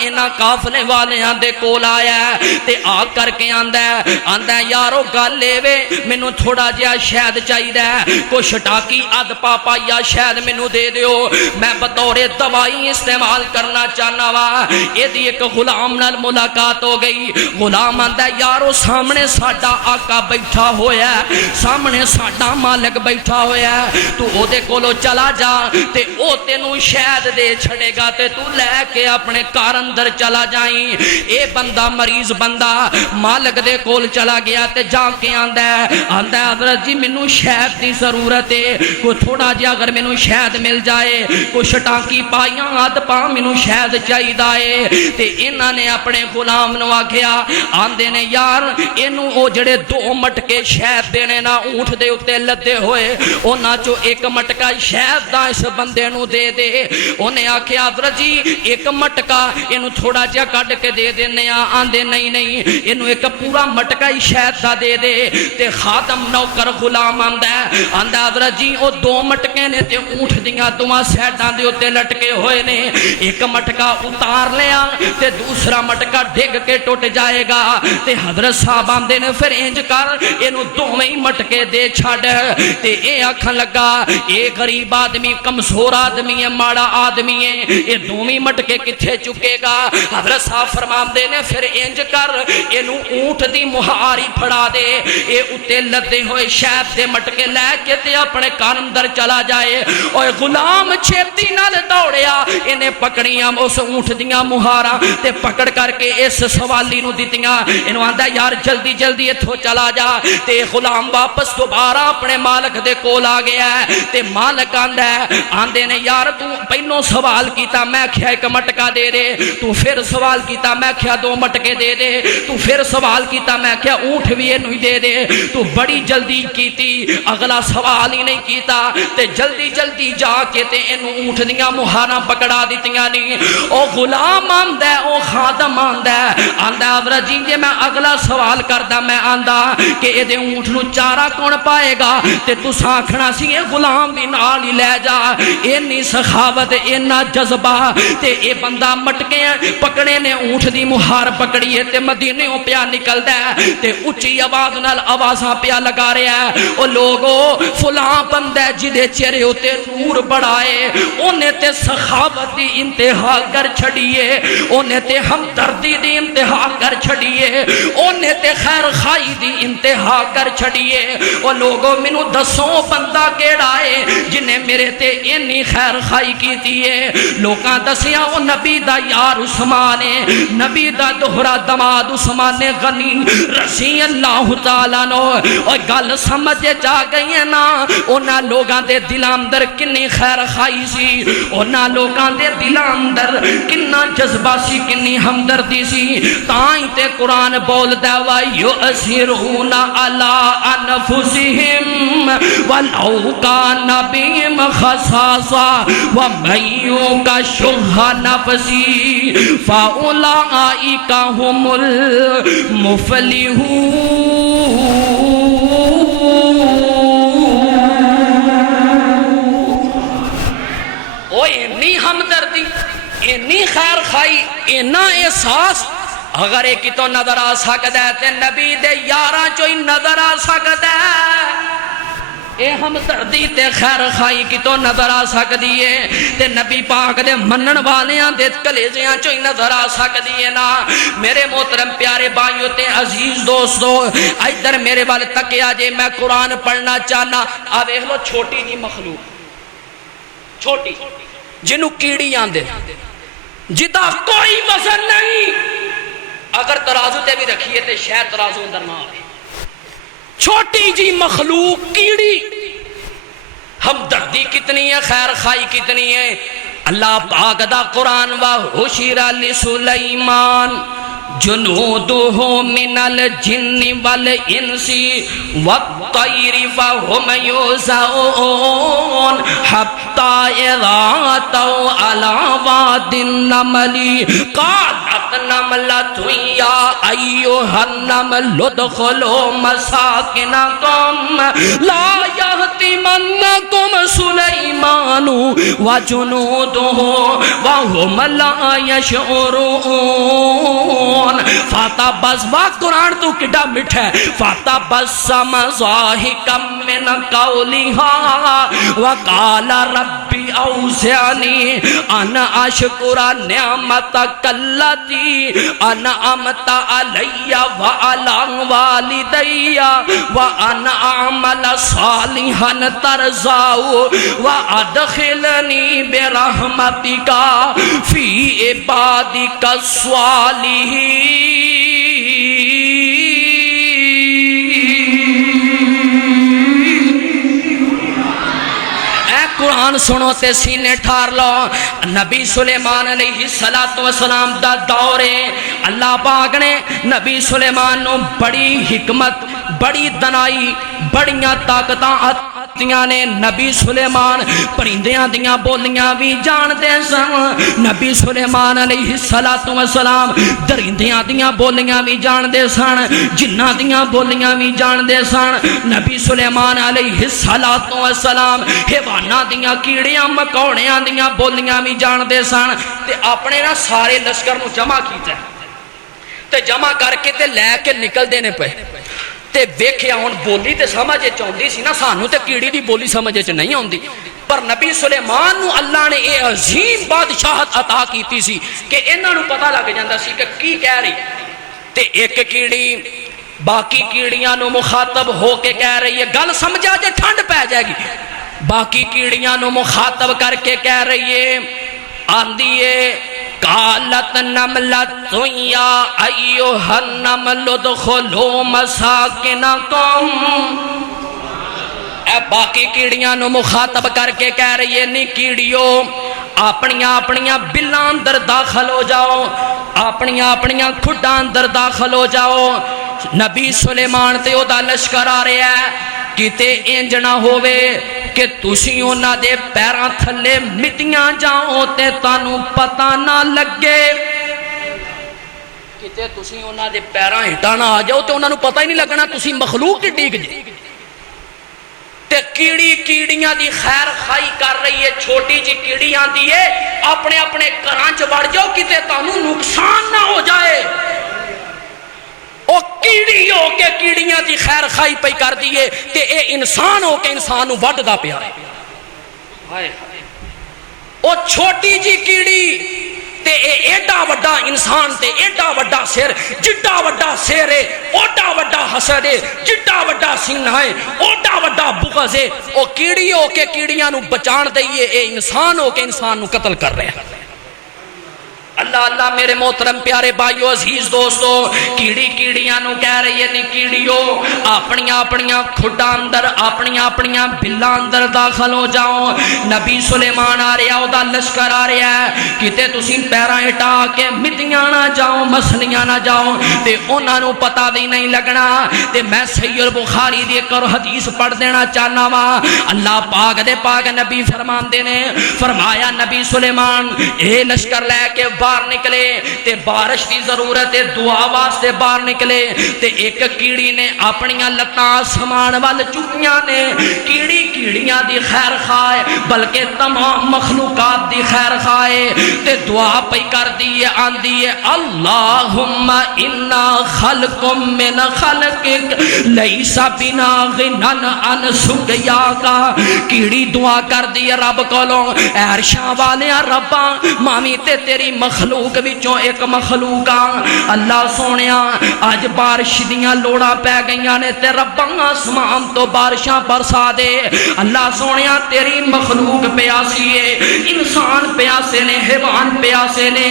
انہاں قافلے والیاں دے کول آیا تے آ کر کے آندا یارو گل اے وے مینوں تھوڑا جہا شہد چاہیدا ہے کچھ ٹاکی اد پاپا یا شاید مینوں دے دیو میں بطور دوائی استعمال کرنا چاہنا وا یہ دی ایک غلام نال ملاقات ہو گئی غلام آندا یارو سامنے ساڈا آقا بیٹھا ہویا ہے سامنے ساڈا مالک بیٹھا ہویا ہے تو او دے کولو چلا جا تے او تینوں شہد دے چھڑے گا تے تو لے کے اپنے گھر اندر چلا جائیں اے بندہ مریض بندہ مالک دے کول چلا گیا تے جا کے آندا حضرت جی مینوں شہد دی ضرورت ہے کوئی تھوڑا جہا اگر مینوں شہد مل جائے کچھ ٹانکی پائیاں آد پا مینوں شہد چاہیدا ہے تے انہاں نے اپنے غلام نو آکھیا آندے نے یار اینوں او جڑے 2 مٹکے شہد دینے نا اونٹ دے اتے لدے ہوئے انہاں چو 1 مٹکا شہد دا اس بندے نو دے دے انہیں آکھیا حضرت جی 1 مٹکا اینوں تھوڑا جہا کڈ کے دے دینے آندے نہیں اینوں ایک پورا مٹکا ہی شہد دا دے دے تے خادم نوکر غلام آندا حضرت جی او 2 مٹکے نے تے اونٹ دیاں دوواں سیڈاں دے اوتے لٹکے ہوئے نے 1 مٹکا اتار لیا تے دوسرا مٹکا ڈگ کے ٹوٹ جائے گا تے حضرت صاحب آندے نے پھر انج کر اینو دوویں مٹکے دے چھڈ تے اے آکھن لگا اے غریب آدمی کمزور آدمی ہے ماڑا آدمی ہے اے دوویں مٹکے کتھے چکے گا حضرت صاحب فرماندے نے پھر انج کر اینو اونٹ دی مہاری پھڑا دے اے اوتے لدے ہوئے شہد دے مٹکے لے کے تے اپنے کان اندر چلا جائے اور غلام چھتی نال دوڑیا انہیں پکڑیاں اس اونٹ دیاں مہاراں تے پکڑ کر کے اس سوالی نو دتیاں انہوں آندہ یار جلدی اتھو چلا جا تے غلام واپس دوبارہ اپنے مالک دے کول آ گیا ہے تے مالک آندے نے یار تو پہنوں سوال کیتا میں کیا 1 مٹکا دے دے تو پھر سوال کیتا میں کیا 2 مٹکے دے دے تو پھر سوال کیتا میں کیا اونٹ بھی انہوں دے دے تو بڑی جلدی کیتی اگلا سوال ہی نہیں کیتا تے جلدی جلدی جا کے تے انہوں اونٹ دیاں مہاراں پکڑا دیتیاں نہیں. او غلام آندہ ہے, او خادم آندہ ہے, آندہ حضرت جی جے میں اگلا سوال کردہ میں آندہ کہ اے دے اونٹ نو چارہ کون پائے گا تے تو ساکھنا سی اے غلام بھی نال ہی لے جا. اینی سخاوت اینا جذبہ تے اے بندہ مٹکے پکڑے نے اونٹ دی مہار پکڑیے تے مدینے ہو پیا نکل دے تے اچھی آواز نال آوازاں پیا لگا رہے ہیں. او لوگو فلاں بندہ جدے چہرے ہوتے نور بڑھائے انہیں تے سخاوت دی انتہا کر چھڑیے, انہیں تے ہمدردی دی انتہا کر چھڑیے, انہیں تے خیر خائی دی انتہا کر چھڑیے. او لوگو منو دسوں بندہ کیڑا ہے جنہیں میرے تے انی خیر خائی کی دیئے. لوکاں دسیاں او نبی دا یار عثمان ہے, نبی دا دہرا دماد عثمان غنی رضی اللہ تعالیٰ نو. اور گل سمجھے جا گئی ہے نا اونا لوگاں دے دلاں اندر کنی خیر خائی سی, اونا لوگاں دے دلاں اندر کنا جذبہ سی, کنی ہمدردی سی. تائیں تے قرآن بول دے وَيُؤْثِرُونَ عَلَىٰ أَنفُسِهِمْ وَلَوْ كَانَ بِهِمْ خَصَاصَةٌ وَمَن يُوقَ شُحَّ نَفْسِهِ فَأُولَٰئِكَ هُمُ الْمُفْلِحُونَ. اتنی ہمدردی, اتنی خیر خائی, اتنا احساس اگر ایک تو نظر آ سکتا ہے تے نبی دے یاراں چوئی نظر آ سکتا ہے. اے ہمدردی تے خیر خائی کی تو نظر آ سکتی ہے تے نبی پاک دے منن والیاں دے کلیجیاں چوئی نظر آ سکتی ہے نا. میرے محترم پیارے بھائیوں تے عزیز دوستو, ادھر میرے والے تکیا جے میں قرآن پڑھنا چاہنا. اب دیکھ لو چھوٹی جی مخلوق, چھوٹی جنہوں کیڑی آندے جدا کوئی وزن نہیں, اگر ترازو تے بھی رکھیے تے شاید ترازو اندر نہ آئے. چھوٹی جی مخلوق کیڑی, ہمدردی کتنی ہے, خیر خائی کتنی ہے. اللہ پاک دا قرآن وَحُشِرَ لِسُلَيْمَانَ جُنُودُهُ مِنَ الْجِنِّ وَالْإِنسِ وَالطَّيْرِ فَهُمْ يُوزَعُونَ حَتَّى إِذَا أَتَوْا عَلَى وَادِ النَّمْلِ قَالَتْ نَمْلَةٌ يَا أَيُّهَا النَّمْلُ ادْخُلُوا مَسَاكِنَكُمْ لَا يَحْطِمَنَّكُمْ سُلَيْمَانُ وَجُنُودُهُ وَهُمْ لَا يَشْعُرُونَ. فاتا بس وا قرآن تو کڈا مٹھا ہے. فاتا بسم ضاحکا من قولها وقال ربی اوزعنی ان اشکر نعمتک التی انعمت علی وعلی والدی وان اعمل صالحا ترضاه وادخلنی برحمتک فی عبادک الصالحین. قرآن سنو تے سینے ٹھار لو. نبی سلیمان علیہ السلام دا دورے اللہ پاک نے نبی سلیمان نو بڑی حکمت, بڑی دنائی, بڑیاں طاقتاں نے. نبی سلیمان پرندیاں دیاں بولیاں بھی جان دے سن. نبی سلیمان علیہ السلام درندیاں دیاں بولیاں بھی جان دے سن, جنہ دیاں بولیاں بھی جان دے سن. نبی سلیمان علیہ السلام حیواناں دیاں کیڑیاں مکوڑیاں دیاں بولیاں بھی جان دے سن. تے اپنے نا سارے لشکر نو جمع کیتا تے جمع کر کے تے لے کے نکل دینے پہ تے ویکھیا ہن بولی تے سمجھے چاہندی سی نا, سانو تے کیڑی دی بولی سمجھے چ نہیں آندی, پر نبی سلیمان نو اللہ نے اے عظیم بادشاہت عطا کیتی سی کہ انہاں نو پتہ لگ جاندا سی کہ کی کہہ رہی. تے ایک کیڑی باقی کیڑیاں نو مخاطب ہو کے کہہ رہی ہے, گل سمجھا جے ٹھنڈ پہ جائے گی. باقی کیڑیاں نو مخاطب کر کے کہہ رہی ہے, آندی ہے قالت نملۃ یا ایھا النمل ادخلوا مساکنکم. اے باقی کیڑیاں نو مخاطب کر کے کہہ رہی ہے, نی کیڑیو اپنیاں بلاں اندر داخل ہو جاؤ, اپنیاں کھڈاں اندر داخل ہو جاؤ. نبی سلیمان تے او دا لشکر آ رہا ہے. کتے انج نہ ہووے کہ تسی انہاں دے پیراں تھلے مٹیاں جاؤ تے تانوں پتہ نہ لگے کتے تسی انہاں دے پیراں ہٹا نہ آ جاؤ تے انہاں نوں پتہ ہی نہیں لگنا تسی مخلوق کی ڈیگ جے تے کیڑی کیڑیاں دی خیر خائی کر رہی ہے چھوٹی جی کیڑی آندی ہے اپنے اپنے گھراں چ وڑ جاؤ کتے تانوں نقصان نہ ہو جائے او کیڑی ہو کے کیڑیاں دی خیر خائی پئی کر دیئے تے اے انسان ہو کے انسان نوں وڈدا پیا ہے او چھوٹی جی کیڑی تے اے ایڈا وڈا انسان تے ایڈا وڈا سر جڈا وڈا سر ہے اوڈا وڈا حسد ہے جڈا وڈا سینہ ہے اوڈا وڈا بغض ہے او کیڑی ہو کے کیڑیاں نوں بچان دئیے اے انسان ہو کے انسان نوں قتل کر رہے ہیں اللہ اللہ میرے محترم پیارے بھائیو عزیز دوستو کیڑی کیڑیاں نو کہہ رہی ہے نی کیڑیو اپنیاں اپنیاں کھڈاں اندر اپنیاں اپنیاں بلاں اندر داخل ہو جاؤ نبی سلیمان آ رہا او دا لشکر آ رہا ہے کتے تسی پیراں ہٹا کے مٹیاں نہ جاؤ مسلیاں نہ جاؤ تے انہاں نو پتہ بھی نہیں لگنا تے میں صحیح البخاری دی ایک اور حدیث پڑھ دینا چاہنا وا اللہ پاک دے پاک نبی فرماندے نے فرمایا نبی سلیمان اے لشکر لے کے باہر نکلے تے بارش دی ضرورت ہے دعا واسطے باہر نکلے تے ایک کیڑی نے اپنیاں لتاں آسمان وال چکیاں نے کیڑی کیڑیاں دی خیر خواہ بلکہ تمام مخلوقات دی خیر خواہ تے دعا پئی کر دی آندی ہے اللہم انا خلق من خلقک لیس بنا غنن عن سقیاکا کیڑی دعا کر دی رب کولوں اے عرشاں والیاں رباں مامی تے تیری مخلوق وچوں ایک مخلوق اللہ سونیا اج بارش دیاں لوڑاں پہ گئیاں نے تے رباں آسمان تو بارشاں برسا دے اللہ سونیا تیری مخلوق پیاسی ہے انسان پیاسے نے حیوان پیاسے نے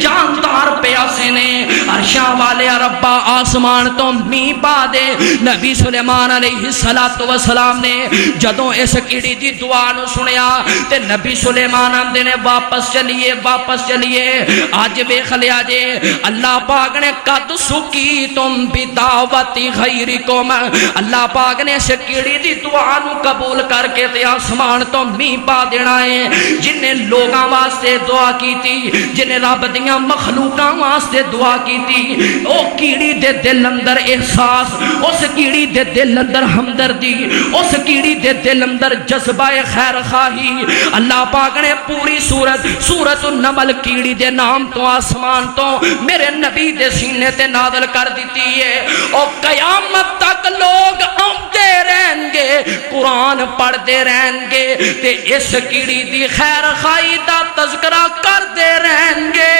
جاندار پیاسے نے عرشاں والے ربا آسمان تو می پا دے نبی سلیمان علیہ السلام نے جدوں اس کیڑی دی دعا نو سنیا تے نبی سلیمان آندے نے واپس چلیے آج ویکھ لیا جے اللہ پاک نے قد سکی تم بدعوتی غیرکم اللہ پاک نے اس کیڑی دی دعا نو قبول کر کے تے آسمان تو می پا دینا ہے جن نے لوگاں واسطے دعا کی تھی جن نے رب دیاں مخلوقاں واسطے دعا کی تھی او کیڑی دے دل اندر احساس اس کیڑی دے دل اندر ہمدردی اس کیڑی دے دل اندر جذبہ خیر خواہی اللہ پاک نے پوری سورت النمل کیڑی دے نام تو آسمان تو میرے نبی دے سینے تے نازل کر دیتی ہے اور قیامت تک لوگ آتے رہیں گے قرآن پڑھتے رہیں گے تے اس کیڑی دی خیر خائی دا تذکرہ کرتے رہیں گے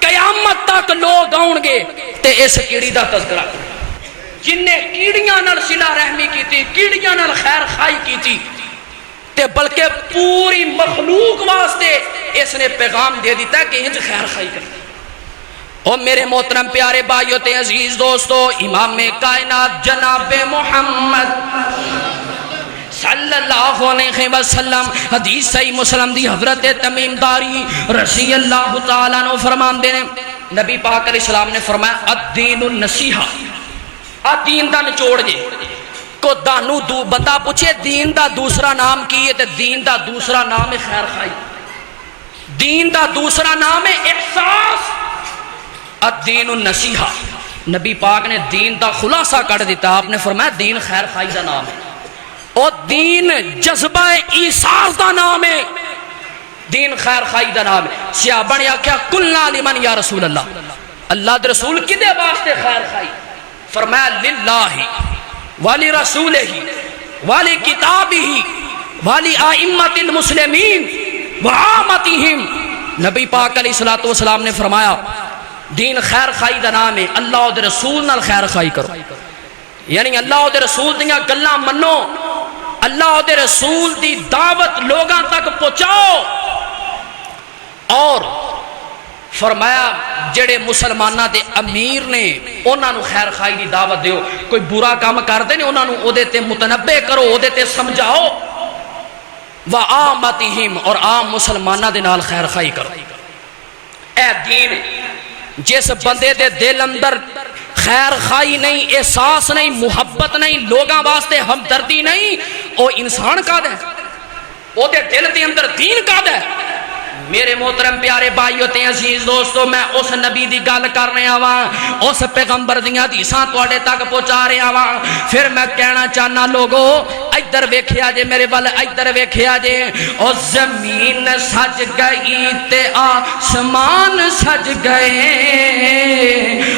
قیامت تک لوگ آؤں گے تے اس کیڑی دا تذکرہ جن نے کیڑیاں نال صلہ رحمی کی تھی کیڑیاں نال خیر خائی کی تھی تے بلکہ پوری مخلوق واسطے اس نے پیغام دے دیتا ہے کہ انج خیر خائی کرتا اور میرے محترم پیارے بھائیو تے عزیز دوستو امام کائنات جناب محمد صلی اللہ علیہ وسلم حدیث صحیح مسلم دی حضرت تمیم داری رضی اللہ تعالیٰ عنہ فرمان دے نبی پاک علیہ السلام نے فرمایا الدین النصیحہ دین دا نچوڑ جے کو دانو بندہ پوچھے دین دا دوسرا نام کی ہے تے دین دا دوسرا نام ہے خیر خائی دین دا دوسرا نام ہے احساس الدین النصیحہ نبی پاک نے دین دا خلاصہ کر دیتا آپ نے فرمایا دین خیر خائی دا نام ہے اور دین جذبہ ایثار دا نام ہے دین خیر خائی دا نام ہے صحابہ نے کیا قلنا لمن یا رسول اللہ دے رسول کدے واسطے خیر خائی فرمایا للہ والی رسولہ والی کتابہ والی آئمت المسلمین وعامتہم نبی پاک علیہ السلام نے فرمایا دین خیر خائی دا نام ہے اللہ دے رسول نال خیر خائی کرو یعنی اللہ دے رسول دیاں گلاں منو اللہ دے رسول دی دعوت لوگاں تک پہنچاؤ اور فرمایا جڑے مسلمانہ دے امیر نے انہاں نو خیر خائی دی دعوت دیو کوئی برا کام کر دے نے انہاں نو او دے تے متنبع کرو او دے تے سمجھاؤ وعامتہم اور عام مسلمانہ دے نال خیر خائی کرو اے دین جس بندے دے دل اندر خیر خائی نہیں، احساس نہیں، محبت نہیں، لوگاں واسطے ہمدردی نہیں، او انسان کا ہے، او دے دل دے اندر دین کا ہے۔ میرے محترم پیارے بھائیو تے عزیز دوستو، میں اس نبی دی گل کر رہا ہاں، اس پیغمبر دیاں حدیثاں تواڈے تک پہنچا رہا ہاں۔ پھر میں کہنا چاہنا لوگو ادھر ویکھیا جے، میرے ول ادھر ویکھیا جے، او زمین سج گئی تے آسمان سج گئے،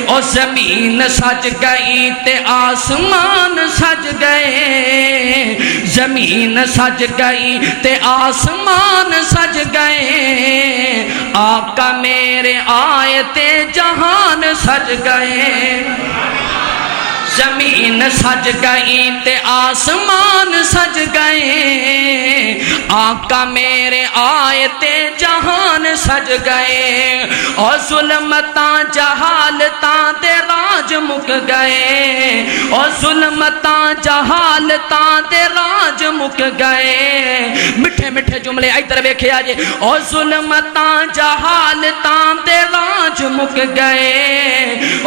او زمین سج گئی تے آسمان سج گئے، زمین سج گئی تے آسمان سج گئے، آقا میرے آئے تے جہان سج گئے، زمین سج گئی تے آسمان سج گئے، آقا میرے آئے تے جہان سج گئے، اور ظلمتاں جہالتاں تے راج مک گئے، اور ظلمتاں جہالتاں تے راج مک گئے۔ مٹھے مٹھے جملے ادھر ویکھیا جے، اور ظلمتاں جہالتاں تے راج مک گئے،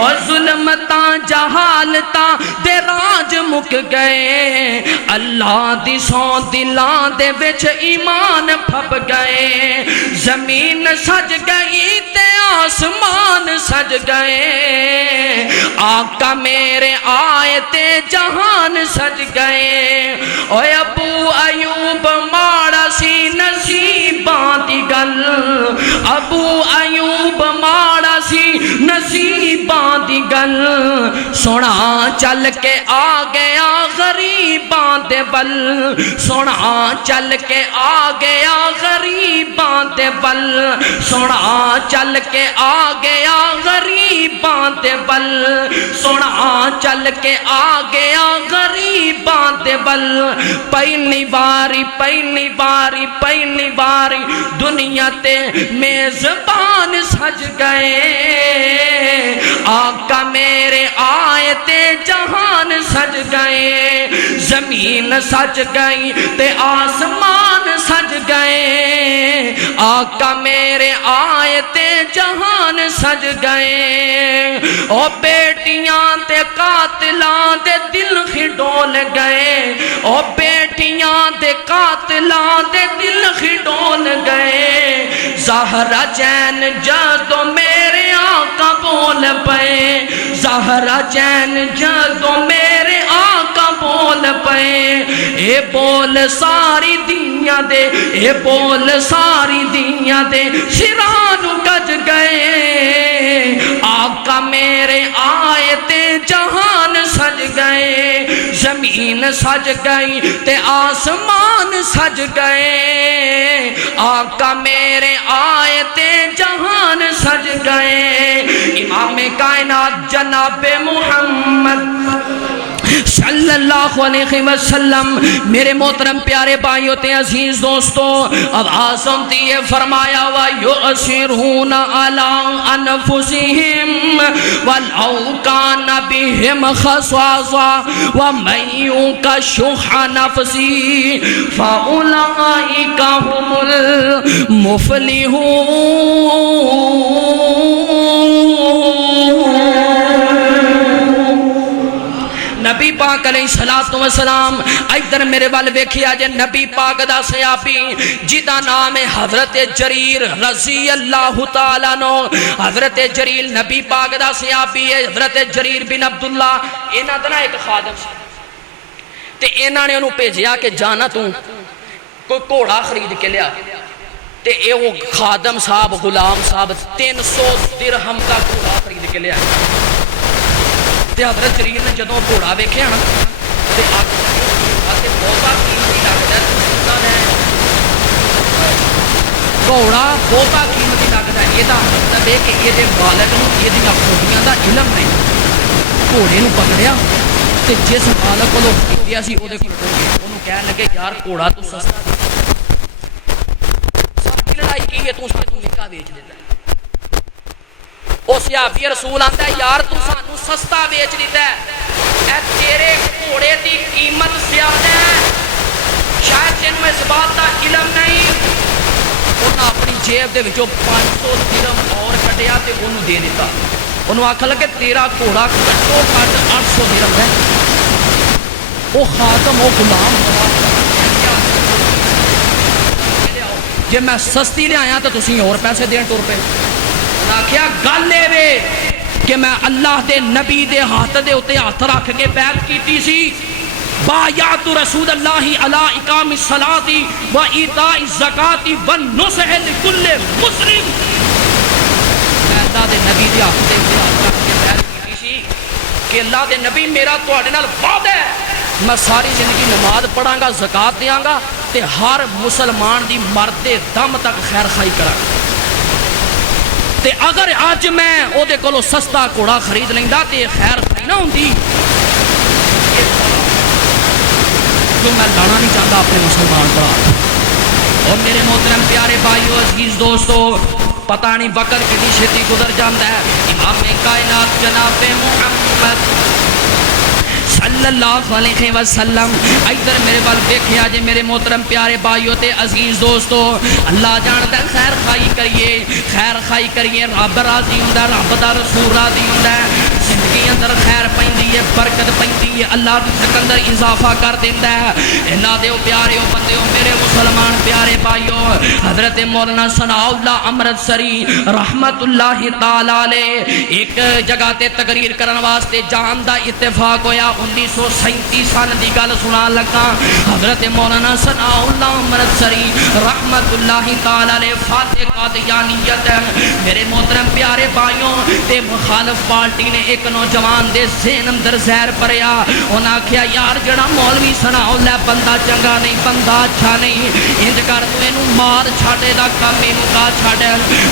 اور ظلمتاں جہالتاں دے راج مک گئے، اللہ دی سو دلاں دے وچ ایمان پھپ گئے، زمین سج گئی تے آسمان سج گئے، آقا میرے آئے تے جہان سج گئے۔ اوے ابو ایوب ماڑا سی نصیباں دی گل، ابو ایوب ماڑا سی نصیباں دی گل، سونا چل کے آ گیا غریباں دے بل، سونا چل کے آ گیا غریباں دے بل، سونا چل کے آ گیا غریباں دے بل، سونا چل کے آ گیا غریباں دے بل۔ پہلی باری پہلی باری پہلی باری دنیا تے میزبان سج گئے، آقا میرے آئے تے جہان سج گئے، زمین سج گئی تے آسمان سج گئے، آقا میرے آئے تے جہان سج گئے، او بیٹیاں تے قاتلاں دے دل کھڈول گئے، او بیٹیاں تے قاتلاں دے دل کھڈول گئے، زہرا جین جدو میرے آقا بول پئے، زہرا جین جدو میرے آقا بول پئے، اے بول ساری دنیا دے، اے بول ساری دنیا دے شرانو گج گئے، آقا میرے آئے تے جہان سج گئے، زمین سج گئی تے آسمان سج گئے، آقا میرے آئے تے جہان سج گئے۔ امام کائنات جناب محمد صلی اللہ علیہ وسلم، میرے محترم پیارے بھائیوں تے عزیز دوستو، آواز سنتی ہے، فرمایا وَيُؤْثِرُونَ عَلَىٰ أَنفُسِهِمْ وَلَوْ كَانَ بِهِمْ خَصَاصَةٌ وَمَن يُوقَ شُحَّ نَفْسِهِ فَأُولَٰئِكَ هُمُ الْمُفْلِحُونَ۔ نبی پاک علیہ السلام ادھر میرے وال ویکھیا جے، نبی پاک دا صحابی جدا نام ہے حضرت جریر رضی اللہ تعالیٰ عنہ، حضرت جریر نبی پاک دا صحابی ہے، حضرت جریر بن عبداللہ، اینا دنا ایک خادم سے تے اینا نے انہوں پیجیا کہ جانا تو کوئی کوڑا خرید کے لیا، تے اے وہ خادم صاحب غلام صاحب 300 درہم کا کوڑا خرید کے لیا، تے حضرت جریر نے جدوں گھوڑا ویکھیا نا تے آتے بہتا قیمتی لگتا ہے، گھوڑا بہتا قیمتی لگتا ہے، یہ مطلب ہے کہ یہ مالک نوں یہ خوبیاں دا علم نہیں، گھوڑے نوں پکڑیا تے جس مالک کو خریدیا سی اودے کول پہنچے، انہوں کہنے لگے یار گھوڑا تو سستا ساری لڑائی کی ہے، تو نکاح بیچ دیتا ہے۔ اس صحابی رسول آتا ہے یار تو سانو سستا بیچ دیتا ہے، اے تیرے گھوڑے دی قیمت زیادہ ہے، شاید تینوں اس بات کا علم نہیں۔ انہاں اپنی جیب دے وچوں 500 درہم اور کڈیا تے انہوں دے دیتا، انہوں آکھا لگے تیرا گھوڑا کٹو کٹ 800 درہم ہے. وہ خاتم وہ غلام جے میں سستی لے آیا تو تسی اور پیسے دین ٹور پہ. آکھیا گل اے وے کہ میں اللہ دے نبی دے ہاتھ دے اتے ہاتھ رکھ کے بیعت کیتی سی بایعت رسول اللہ علی اقام الصلاۃ و ایتاء الزکاۃ والنصح لکل مسلم. میں اللہ دے نبی دے ہاتھ دے اتے ہاتھ رکھ کے بیعت کیتی سی کہ اللہ دے نبی میرا تواڈے نال وعدہ ہے میں ساری زندگی نماز پڑھاں گا زکات دیاں گا تے ہر مسلمان دی مرد دم تک خیر خائی کراں گا. تے اگر آج میں او دے کولو سستا گھوڑا خرید لیندا تے خیر خائی نہ ہوندی. جو میں لانا نہیں چاہتا اپنے مسلمان پر. اور میرے محترم پیارے بھائیو عزیز دوستو پتہ نہیں وقت کتنی چھتی گزر جاتا ہے. امام کائنات جناب محمد صلی اللہ علیہ وسلم ادھر میرے وال دیکھیا جے میرے محترم پیارے بھائیو تے عزیز دوستو اللہ جانتا ہے خیر خائی کریے رب راضی ہوندا رب دا رسول راضی ہوندا ہے. زندگی اندر خیر پیندی ہے برکت پیندی ہے اللہ رزق اندر اضافہ کر دیندا ہے. اللہ دے پیاریو بندیو میرے مسلمان پیارے بھائیو حضرت مولانا ثناء اللہ امرتسری رحمت اللہ تعالی علیہ ایک جگہ تے تقریر کرن واسطے جان دا اتفاق ہویا. 1937 سال دی گل سنا لگا. حضرت مولانا ثناء اللہ امرتسری رحمت اللہ تعالی علیہ فاتح قادیانیت میرے محترم پیارے بھائیوں تے مخالف پارٹی نے ایک نوجوان دے ذہن اندر زہر پریا. انہاں آکھیا یار جڑا مولوی ثناء اللہ بندہ چنگا نہیں بندہ اچھا نہیں انج کر تو اینو مار چھاڑے دا کم اینو کا چھاڑ.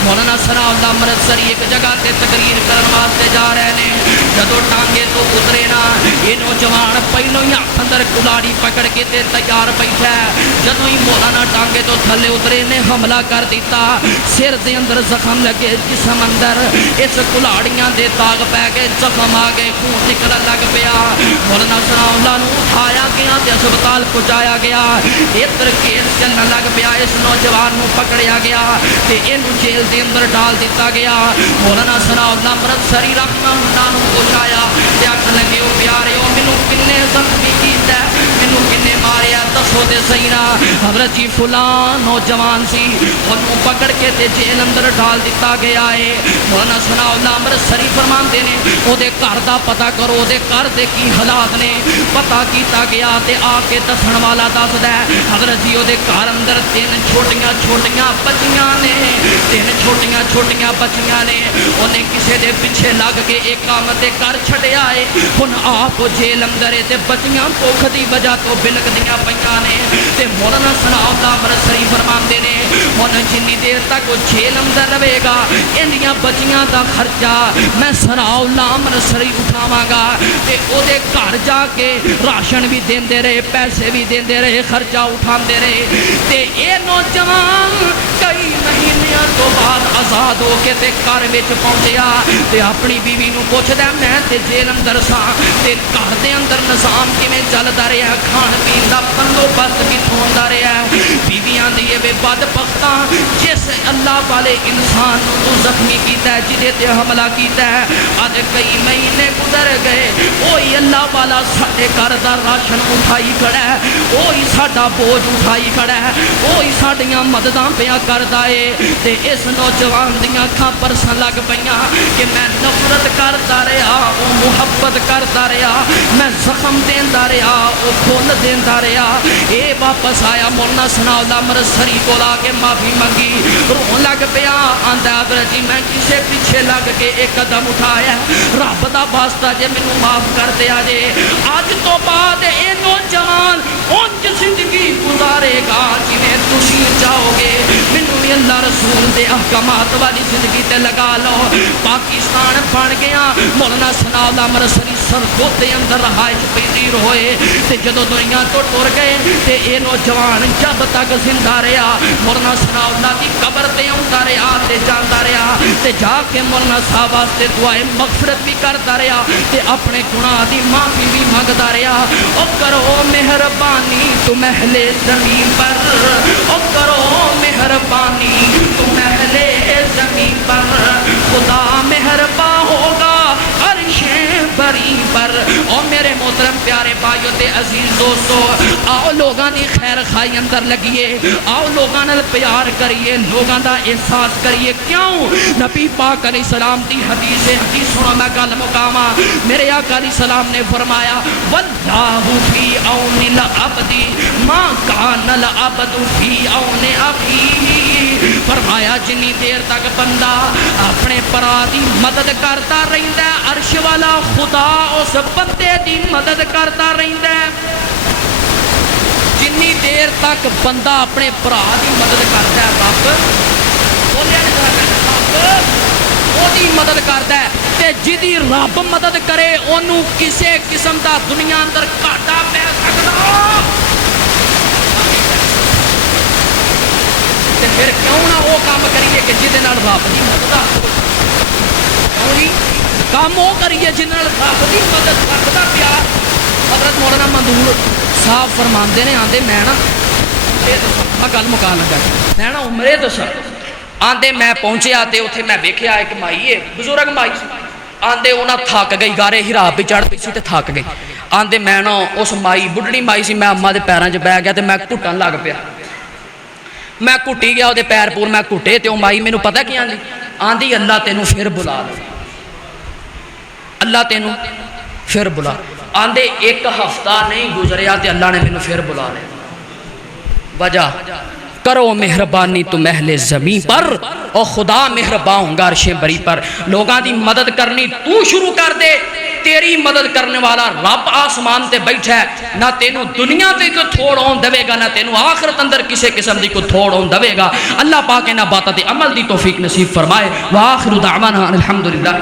مولانا ثناء اللہ امرتسری ایک جگہ تے تقریر کرن واسطے جا رہے نے. جدوں ٹانگے تو اترے نا یہ نوجوان پہلو ہی ہاتھ اندر کلاڑی پکڑ کے تے تیار بیٹھا ہے. جدوں ہی مولانا ٹانگے تو تھلے اترے نے حملہ کر دیتا. سر دے اندر زخم لگے جسم اندر اس کلاڑیاں دے داغ پہ گئے زخم آ گئے خون نکلن لگ پیا. مولانا ثناء اللہ نو اٹھایا گیا تے ہسپتال پہنچایا گیا. ادھر کیس چلن لگ پیا. اس نوجوان نو پکڑیا گیا تے اینو جیل دے اندر ڈال دیتا گیا. مولانا ثناء اللہ امرتسری رحمہ اللہ نو پوچھایا تے آکھن لگے او پیارے او مینوں کنے زخمی کیتا ہے مینوں کنے ماریا دسو تے صحیح نا. حضرت جی فلاں نوجوان سی اونوں پکڑ کے تے جیل اندر ڈال دیتا گیا ہے. مولانا ثناء اللہ امرتسری فرماندے نے او دے گھر دا پتہ کرو او دے گھر دے کی حالات نے. پتہ کیتا گیا تے آ کے دسن والا دسدا ہے حضرت جی او دے گھر اندر 3 چھوٹیاں چھوٹیاں بچیاں نے 3 چھوٹیاں چھوٹیاں بچیاں نے. اونے کسے دے پیچھے لگ کے ایک کام تے کر چھڈیا ہے. ہن آپ جیل اندر تے بچیاں بھوک دی وجہ تو بلکدیاں پیاں نے. تے مولانا ثناء اللہ امرتسری فرماندے نے ہن جنی دیر تک وہ جیل اندر رہے گا اندیاں بچیاں دا خرچہ میں ثناء اللہ امرتسری اٹھاواں گا تے او دے گھر جا کے راشن بھی دیندے رہے پیسے بھی دیندے رہے خرچہ اٹھاندے رہے. تے اے نوجوان کئی مہینیاں تو بعد آزاد ہو کے تے گھر وچ پہنچیا تے اپنی بیوی نو پوچھدا میں تے جیل اندر سا تے گھر دے اندر نظام کیویں چلدا رہیا کھان پین دا بندوبست کتھوں ہوندا رہیا. بیویاں دی بے بدبختاں جس اللہ والے انسان نو تو زخمی کیتا ہے جدے تے حملہ کیتا ہے اج کئی مہینے گزر گئے وہی اللہ والا ساڈے گھر دا راشن اٹھائی کھڑا ہے وہی ساڈا بوجھ اٹھائی کھڑا ہے وہی ساڈیاں مدداں پیا کردا ہے. تے اس نوجوان دیاں اکھاں پرسن لگ پیاں کہ میں نفرت کردا رہیا او محبت کردا رہیا میں زخم دیندا رہیا او کھول دیندا رہیا. اے واپس آیا مولانا ثناء اللہ امرتسری کول آ کے معافی منگی رون لگ پیا آندا حضرت جی میں کسے پیچھے لگ کے ایک قدم اٹھایا رب دا واسطہ جے مینوں معاف کر دیا جے. اج تو بعد اے نوجوان اونج زندگی گزارے گا جویں تسی چاہو گے. مینوں بھی اللہ رسول دے احکامات والی زندگی تے لگا لو. پاکستان بن گیا مولانا ثناء اللہ امرتسری سرگود دے اندر رہائش پذیر ہوئے تے جدوں دنیا تو ٹر گئے تے اے نوجوان جب تک زندہ رہا مولانا ثناء اللہ دی قبر تے آندا رہا تے جاندا رہا تے جا کے مولانا صاحب واسطے دعائے مغفرت بھی کردا رہا تے اپنے گناہ دی معافی بھی منگدا رہا. او کرو مہربانی تم اہل زمین پر او کرو مہربانی تم اہل زمین پر خدا مہربان ہوگا کریم پر۔ اور میرے محترم پیارے بھائیو تے عزیز دوستو، آؤ لوگاں دی خیر خائی اندر لگیے، آؤ لوگاں نال پیار کریے، لوگاں دا احساس کریے۔ کیوں؟ نبی پاک علیہ السلام دی حدیث سنو میں گل مقامہ، میرے آقا علیہ السلام نے فرمایا واللہ فی عون العبد ما کان العبد فی عون اخیہ۔ فرمایا جنی دیر تک بندہ اپنے برا دی مدد کرتا رہندا ہے، عرش والا خدا اس بندے دی مدد کرتا رہندا ہے۔ جنی دیر تک بندہ اپنے برا دی مدد کرتا ہے، رب بولیا نہیں کرتا، رب وہ دی مدد کرتا ہے، تے جدی رب مدد کرے انہوں کسے قسم دا دنیا اندر گھاٹا پہ سکتا، تے پھر کیوں نہ وہ کام کریے کہ جدے نال رب دی مدد کیوں جی کام وہ کریے جن نال رب دی مدد کرتا پیار۔ حضرت مولانا منظور صاحب فرماندے نے آندے میں نا میں گل مکا لگا میں نا عمرے دسا آندے میں پہنچیا تے اتھے میں ویکھیا ایک مائی ہے بزرگ مائی سی آندے انہاں تھک گئی گارے ہرا پہ چڑھ پئی سی تے تھک گئی آندے میں نا اس مائی بڈھڑی مائی سی میں اماں دے پیراں 'چ بیٹھ گیا تے میں گھٹن لگ پیا میں گھٹی گیا وہ پیر پور میں گھٹے تے وہ مائی مینوں پتہ کی آندی آندی اللہ تینوں پھر بلا لے اللہ تینوں پھر بلا آندے ایک ہفتہ نہیں گزریا تے اللہ نے مینوں پھر بلا لے وجہ کرو مہربانی تم اہل زمین پر اور خدا مہربان ہوں گا عرش بری پر۔ لوگاں دی مدد کرنی تو شروع کر دے، تیری مدد کرنے والا رب آسمان تے بیٹھا ہے، نہ تینوں دنیا تے کو تھوڑ ہون دے گا، نہ تینوں آخرت اندر کسے قسم دی کو تھوڑ ہون دے گا۔ اللہ پاک انہاں باتاں تے عمل دی توفیق نصیب فرمائے۔ وآخر دعوانا الحمدللہ۔